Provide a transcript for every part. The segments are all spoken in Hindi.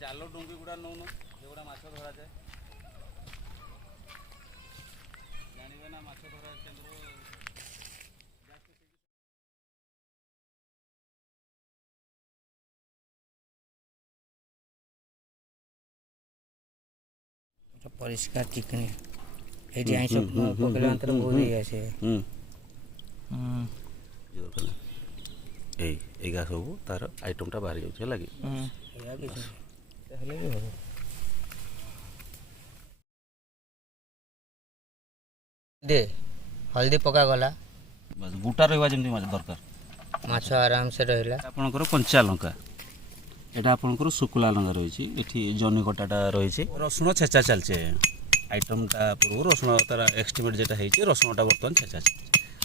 ଜାଲ ଡୁଙ୍ଗି ଗୁଡ଼ା ନଉନ ଯେଗୁଡ଼ା ମାଛ ଧରାଯାଏ ଜାଣିବେ ନା ମାଛ ଧରା କେନ୍ଦ୍ର ପରିଷ୍କାର ଚିକଣି ଏଇଠି ଆଇଁଷ ପକେଇଲେ ମାତ୍ର ବହୁତ ହେଇ ଆସେ ଏଇଗା ସବୁ ତାର ଆଇଟମଟା ବାହାରି ଯାଉଛି ହେଲା କି ହେଲେ ବି ହବ। ଦେ ହଳଦୀ ପକାଗଲା ଗୋଟା ରହିବା ଯେମିତି ଦରକାର ମାଛ ଆରାମସେ ରହିଲା। ଆପଣଙ୍କର କଞ୍ଚା ଲଙ୍କା এটা আপনার শুকলা লঙ্কা রয়েছে এটি জহ্নি কটাটা রয়েছে রসুণ ছেঁচা চালছে আইটমটা পূর্ব রসুণ তার এক্সটিমেট যেটা হয়েছে রসুণটা বর্তমান ছেঁচা চালছে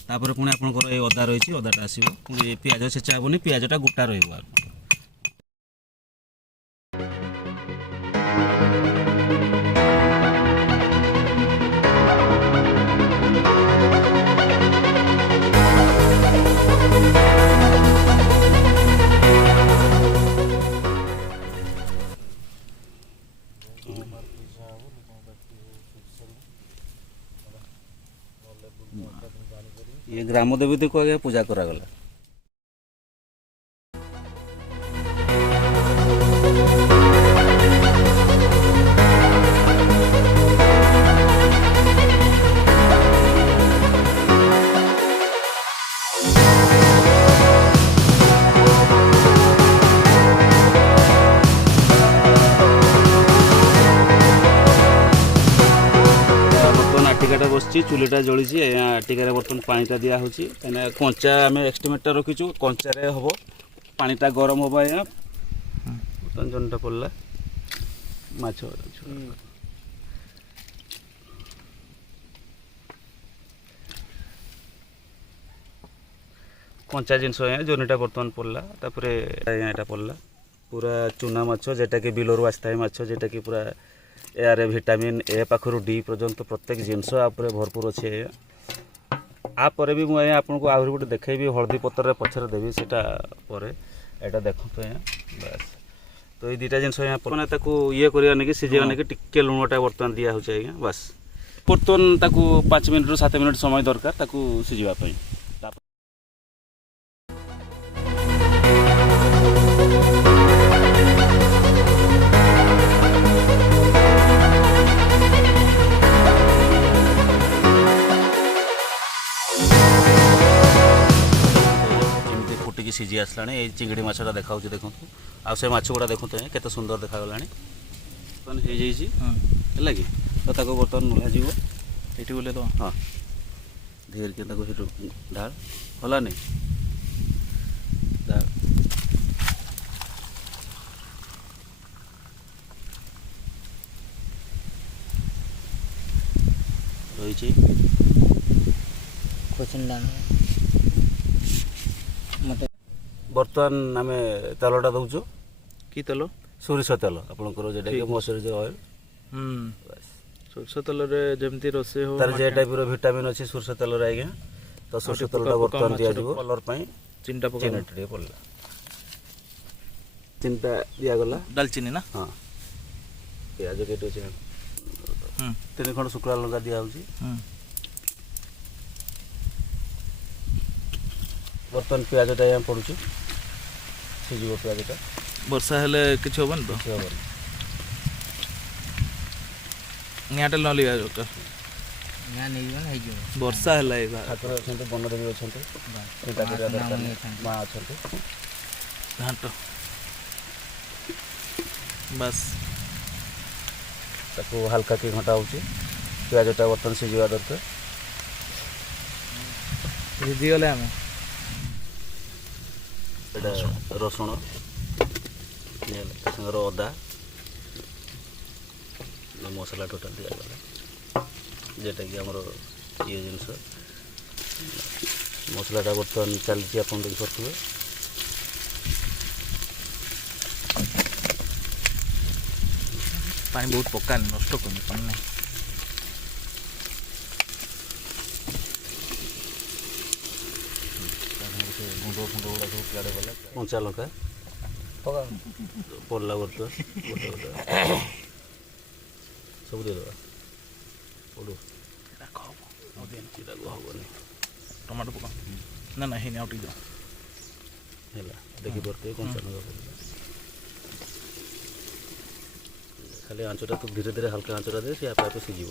তারপরে পুଣି আপনার এই অদা রয়েছে অদাটা আসব পুଣି পিঁয়াজ ছেঁচা হবনি পিঁয়াজটা গোটা রহব ये ग्राम देवी को आगे पूजा करागला आटिकाटा बस चूलीटा जली आटिकार बर्तमान पानीटा दिया हो कंचा आम एक्सटिमेटा रखीचु कंचार हम पानीटा गरम हम आज्ञा बर्तमान जनटा पड़ा माछ कंचा जिनस जनीटा बर्तमान पड़ा तापर यहाँ पड़ा पूरा चूना माछ जेटा कि बिलरू आसता है माछ जेटा कि पूरा यार विटामिन ए पाखर डी पर्यंत प्रत्येक जिनस भरपूर अच्छे आपर भी मुझे आपको आहरी गोटे देखी हलदी पतर पचर देवी से देखो बस तो ये दुटा जिनस मैंने ये करने की सीझे टिके लुणटा बर्तमान दिया आज्ञा बस बर्तमान 5 मिनट रू 7 मिनट समय दरकार सीझापी सीझी आसला चिंगड़ी मछटा देखा देखो आउ माछ गुड़ा देखो केते सुंदर देखा है कि तो बर्तमान नुला जीव ये बोले तो हाँ धीरे के ढाल हला नहीं ढाल रही मत बर्तमान आम तेलटा दौचु कि तेल सोरिष तेल आपंकर जो मसुरी ऑयल सोरष तेल जमी रोसे हो तार जे टाइप विटामिन अच्छी सोरष तेल आज्ञा तो सोरष तेलटा बर्तमान दि कलर चीनटा चीनी पड़ा चीनटा दिगला दालचीनी ना हाँ प्याज के 3 खंड शुक्ला लंका दिखाई बर्तमान प्याजटा यहाँ पड़ुची सीझ प्याजटा वर्षा हेले किछ होबन तो नियाटे न लिया जोटा ना नहीं बन है जो वर्षा हेला ए ठाकुर अछंते बन देवी अछंते चिंता करिया दरकार मां अछंते घांट बस ताको हल्का की घंटा होची प्याजटा बर्तन सीझा दरकार सीझी गले हम रसुण संगर अदा मसला टोटाल दिगला जेटा कि आमर ये जिनस मसलाटा बर्तमान चलती आप देखिए पानी बहुत पका नष्ट कर पानी नहीं गुंड फुंड गुड़ा सब प्याड़े गला कंचा लंका ପଡ଼ିଲା ବର୍ତ୍ତମାନ ଗୋଟେ ଗୋଟେ ସବୁ ଦେଇଦେବା ପଡ଼ୁ ଚିରାକୁ ହେବନି ଟମାଟୋ ପକା ନା ନା ହେଇନି ଆଉ ଟିକେ ଦିଅ ହେଲା ଦେଖିପାରୁଥିବେ କଞ୍ଚା ଲଙ୍କା ପଡ଼ିଲା ଖାଲି ଆଞ୍ଚଟା ତ ଧୀରେ ଧୀରେ ହାଲକା ଆଞ୍ଚଟା ଦେଲେ ସେ ଆପେ ଆପେ ସିଝିବ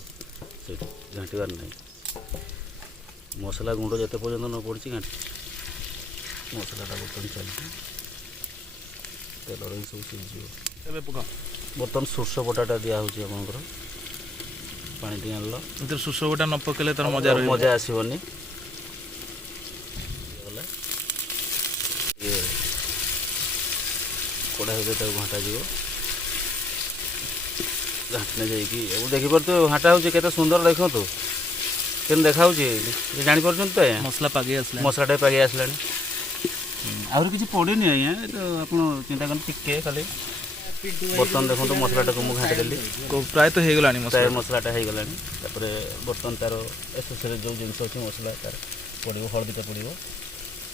ସେଇଠି ଘାଣ୍ଟିବାର ନାହିଁ ମସଲା ଗୁଣ୍ଡ ଯେତେ ପର୍ଯ୍ୟନ୍ତ ନ ପଡ଼ିଛି ଘାଣ୍ଟି ମସଲାଟା ବର୍ତ୍ତମାନ ଚାଲିଛି ତେଲରେ ସବୁ ସିଝିଯିବ ଏବେ ପକା ବର୍ତ୍ତମାନ ସୋରିଷ ବଟାଟା ଦିଆହେଉଛି ଆପଣଙ୍କର ପାଣି ଟିକେ ଆଣିଲ ଏଥିରେ ସୁସ ଗୋଟା ନ ପକେଇଲେ ତାର ମଜା ରହିବ ମଜା ଆସିବନି ଗଲା ଇଏ କଢ଼ା ଭିତରେ ତାକୁ ଘାଣ୍ଟାଯିବ ଘାଣ୍ଟିଲେ ଯାଇକି ଆଉ ଦେଖିପାରୁଥିବେ ଘାଣ୍ଟା ହେଉଛି କେତେ ସୁନ୍ଦର ଦେଖନ୍ତୁ କେମିତି ଦେଖାହେଉଛି ଜାଣିପାରୁଛନ୍ତି ତ ଆଜ୍ଞା ମସଲା ପାଗେଇ ଆସିଲା ମସଲାଟା ପାଗେଇ ଆସିଲାଣି ଆହୁରି କିଛି ପଡ଼ିନି ଆଜ୍ଞା ତ ଆପଣ ଚିନ୍ତା କରନ୍ତୁ ଟିକେ ଖାଲି ବର୍ତ୍ତମାନ ଦେଖନ୍ତୁ ମସଲାଟାକୁ ମୁଁ ଘାଣ୍ଟି ଦେଲି ପ୍ରାୟତଃ ହେଇଗଲାଣି ପ୍ରାୟ ମସଲାଟା ହେଇଗଲାଣି ତାପରେ ବର୍ତ୍ତମାନ ତାର ଏସେସରି ଯେଉଁ ଜିନିଷ ଅଛି ମସଲା ତାର ପଡ଼ିବ ହଳଦୀଟା ପଡ଼ିବ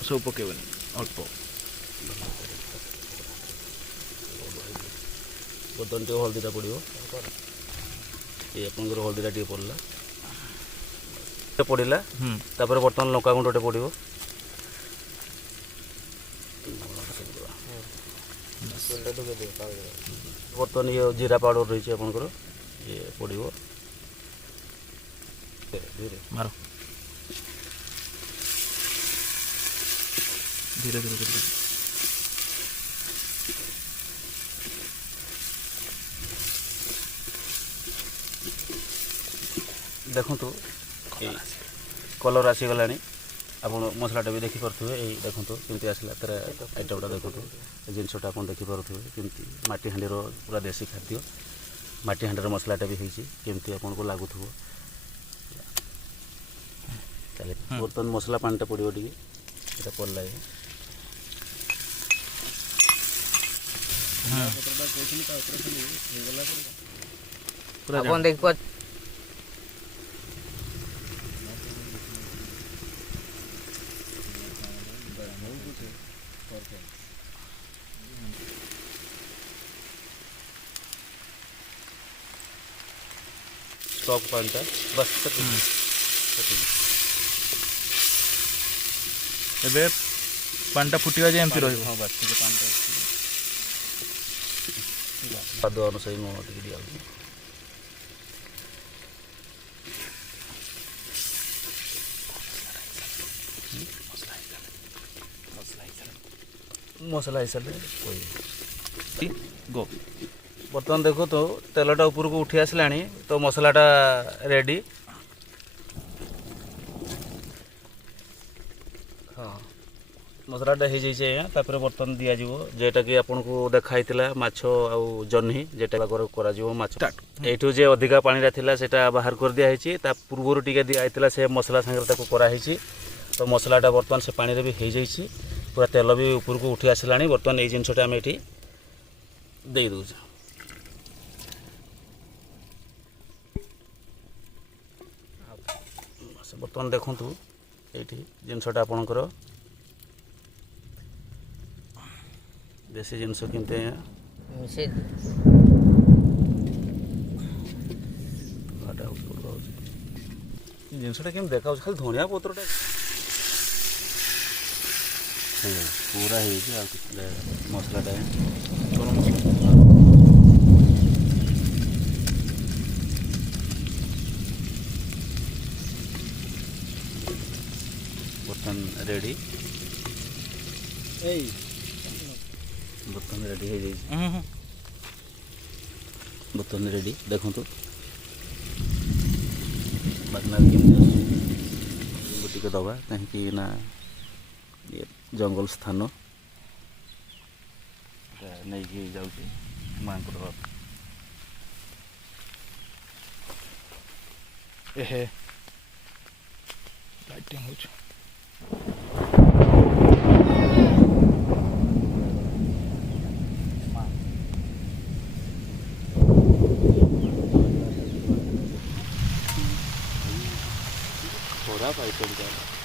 ସବୁ ପକେଇବନି ଅଳ୍ପ ବର୍ତ୍ତମାନ ଟିକେ ହଳଦୀଟା ପଡ଼ିବ ଏ ଆପଣଙ୍କର ହଳଦୀଟା ଟିକେ ପଡ଼ିଲା ପଡ଼ିଲା ତାପରେ ବର୍ତ୍ତମାନ ଲଙ୍କାଗୁଣ୍ଡଟେ ପଡ଼ିବ ବର୍ତ୍ତମାନ ଇଏ ଜିରା ପାଉଡ଼ର ରହିଛି ଆପଣଙ୍କର ଇଏ ପଡ଼ିବ ମାର ଧୀରେ ଧୀରେ ଧୀରେ ଦେଖନ୍ତୁ କଲର୍ ଆସିଗଲାଣି ଆପଣ ମସଲାଟା ବି ଦେଖିପାରୁଥିବେ ଏଇ ଦେଖନ୍ତୁ କେମିତି ଆସିଲା ତାର ଆଇଟମ୍ଟା ଦେଖନ୍ତୁ ଏ ଜିନିଷଟା ଆପଣ ଦେଖିପାରୁଥିବେ କେମିତି ମାଟି ହାଣ୍ଡିର ପୁରା ଦେଶୀ ଖାଦ୍ୟ ମାଟି ହାଣ୍ଡିର ମସଲାଟା ବି ହେଇଛି କେମିତି ଆପଣଙ୍କୁ ଲାଗୁଥିବ ତାହେଲେ ବର୍ତ୍ତମାନ ମସଲା ପାଣିଟା ପଡ଼ିବ ଟିକେ ଏଇଟା ପଡ଼ିଲା ଆପଣ ଦେଖିପାରୁ स्टॉक पानटा बस ଏବେ ପାଣିଟା ଫୁଟିବା ଯେ ଏମିତି ରହିବ ହଁ ବାସ୍ ଟିକେ ପାଣିଟା ସ୍ୱାଦ ଅନୁସାରେ ଲୁଣ ଟିକେ ଦିଆହେଉଛି ମସଲା ହିସାବରେ ଗୋ ବର୍ତ୍ତମାନ ଦେଖନ୍ତୁ ତେଲଟା ଉପରକୁ ଉଠି ଆସିଲାଣି ତ ମସଲାଟା ରେଡ଼ି ହଁ ମସଲାଟା ହେଇଯାଇଛି ଆଜ୍ଞା ତାପରେ ବର୍ତ୍ତମାନ ଦିଆଯିବ ଯେଟାକି ଆପଣଙ୍କୁ ଦେଖା ହେଇଥିଲା ମାଛ ଆଉ ଜହ୍ନି ଯେଟା କରାଯିବ ମାଛ ଏଇଠୁ ଯେ ଅଧିକା ପାଣିଟା ଥିଲା ସେଇଟା ବାହାର କରିଦିଆହେଇଛି ତା ପୂର୍ବରୁ ଟିକେ ଦିଆହେଇଥିଲା ସେ ମସଲା ସାଙ୍ଗରେ ତାକୁ କରାହେଇଛି ତ ମସଲାଟା ବର୍ତ୍ତମାନ ସେ ପାଣିରେ ବି ହେଇଯାଇଛି ପୁରା ତେଲ ବି ଉପରକୁ ଉଠି ଆସିଲାଣି ବର୍ତ୍ତମାନ ଏଇ ଜିନିଷଟା ଆମେ ଏଠି ଦେଇଦେଉଛୁ ବର୍ତ୍ତମାନ ଦେଖନ୍ତୁ ଏଇଠି ଜିନିଷଟା ଆପଣଙ୍କର ଦେଶୀ ଜିନିଷ କେମିତି ମିଶେଇ ଜିନିଷଟା କେମିତି ଦେଖାଯାଉଛି ଖାଲି ଧନିଆ ପତ୍ରଟା ପୁରା ହେଇଛି ଆଉ ମସଲାଟା ଗରମ ମସଲା ବର୍ତ୍ତମାନ ରେଡ଼ି ଏଇ ବର୍ତ୍ତମାନ ରେଡ଼ି ହେଇଯାଇଛି ବର୍ତ୍ତମାନ ରେଡ଼ି ଦେଖନ୍ତୁ ବାସ୍ନା କେମିତି ଆସୁଛି ଟିକେ ଦେବା କାହିଁକି ନା ଜଙ୍ଗଲ ସ୍ଥାନ ନେଇକି ଯାଉଛି ମାଙ୍କର ଏହେ ଲାଇଟିଂ ହେଉଛି ଖରାପ ଆଇଟମ୍ଟା